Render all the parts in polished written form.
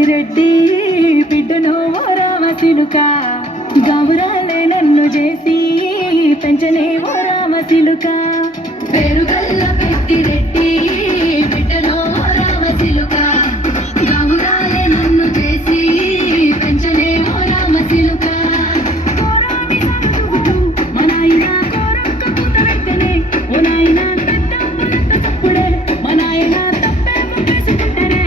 పెద్దిరెడ్డి బిడ్డను ఓ రామచిలుక గౌరాలే నన్ను చేసి పెంచనే ఓ రామచిలుక పేరుగల్ల పెద్దిరెడ్డి బిడ్డను ఓ రామచిలుక గౌరాలే నన్ను చేసి పెంచనే ఓ రామచిలుక కోరామి సాగుతూ మా నాయన కోరొక్క పూత వెంటనే ఓ నాయన పెద్ద పులత చప్పుడే మా నాయన తప్పేమో చేసుకుంటేనే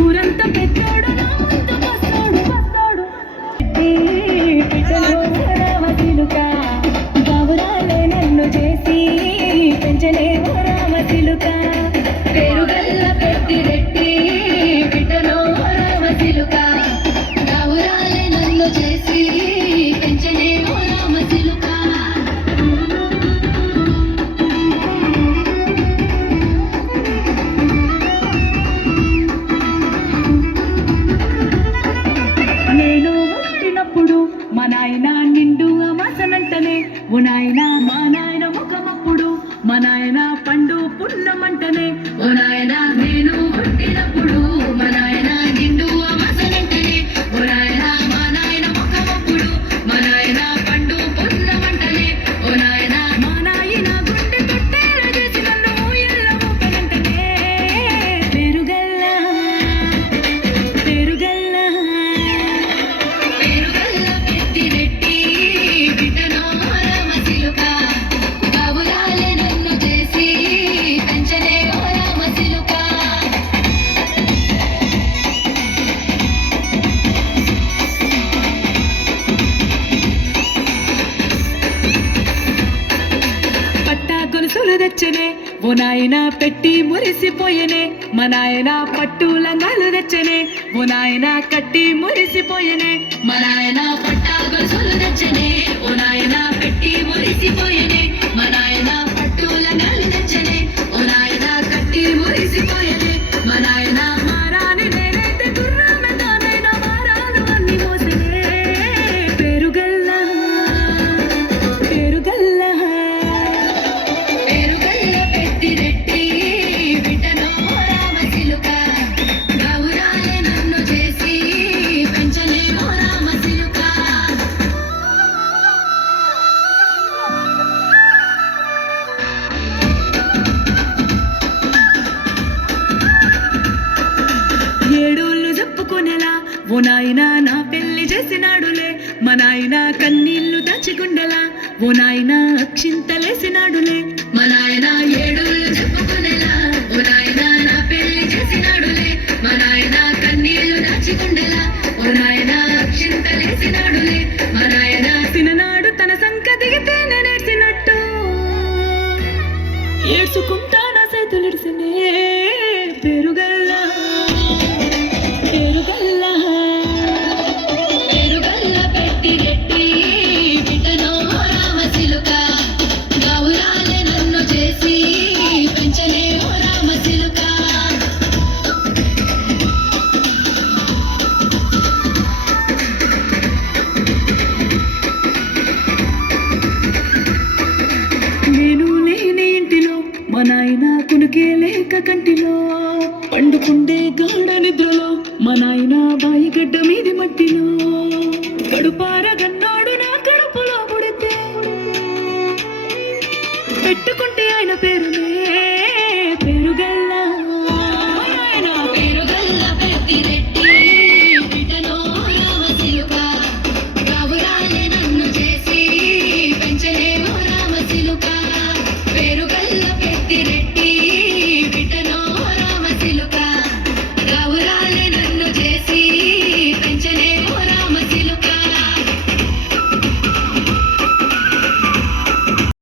ఊరంతా పెద్దోడు నా ముందు వస్తాడు బిడ్డలో రామచిలుక గౌరాలే నన్ను చేసి పెంచలే ఓ రామచిలుక పేరుగల్ల పెద్దిరెడ్డి బిడ్డలో రామచిలుక గౌరాలే నన్ను చేసి పెంచలే ఓ రామచిలుక నేను పుట్టినప్పుడు మా నాయన నిండు అమాసనంటనే ఓ నాయన మా నాయన ముఖమప్పుడు మా నాయన పండు పున్నమంటనే ఓ నాయన నేను పుట్టినప్పుడు మా నాయన నిండు అమాసనంటనే ఓ నాయన మా నాయన ముఖమప్పుడు మా నాయన పండు పున్నమంటనే ఓ నాయన మా నాయన గుండె తొట్టేలా చేసి నన్ను ఊయల్ల ఊపనంటనే పేరుగల్ల పేరుగల్ల పెద్దిరెడ్డి బిడ్డను రామచిలుక గౌరాలే నన్ను చేసి పెంచలే ఓ రామచిలుక పట్టా గొలుసులు తెచ్చనే ఓ నాయన పెట్టి మురిసిపోయనే మా నాయన పట్టు లంగాలు తెచ్చనే ఓ నాయన కట్టి మురిసిపోయనే మా నాయన పట్టా గొలుసులు తెచ్చనే ఓ నాయన పెట్టి మురిసిపోయనే మా నాయన పట్టు లంగాలు తెచ్చనే ఓ నాయన కట్టి మురిసిపోయనే మా నాయన మారాని నేనైతే గుర్రమే తానైనా మారాలు అన్ని మోసనే పేరుగల్ల పేరుగల్ల పేరుగల్ల పెద్దిరెడ్డి బిడ్డను రామచిలుక గౌరాలే నన్ను చేసి పెంచలే ఓ రామచిలుక ఏడోళ్ళు చెప్పుకునేలా ఓ నాయన నా పెళ్లి చేసినాడులే మా నాయన కన్నీళ్లు దాచిగుండెలా ఓ నాయన అక్షింతలేసినాడులే మా నాయన ఏడోళ్ళు చెప్పుకునేలా ఓ నాయన నా పెళ్లి చేసినాడులే మా నాయన కన్నీళ్లు దాచిగుండెలా ఓ నాయన అక్షింతలేసినాడులే మా నాయన సిననాడు తన సంక దిగితే నేనేడ్చినట్టు ఏడ్చుకుంటా నా చేతులిడిసినే పేరుగల్ల పేరుగల్ల పేరుగల్ల పెద్దిరెడ్డి బిడ్డను రామచిలుక గౌరాలే నన్ను చేసి పెంచలే ఓ రామచిలుక నేను లేని ఇంటిలో మా నాయన కునుకే లేక కంటిలో పండుకుండే గాఢ నిద్రలో మా నాయన బాయిగడ్డ మీది మట్టిలో కడుపారగన్నాడు నా కడుపులో పుడితే పెట్టుకుంటే ఆయన పేరునే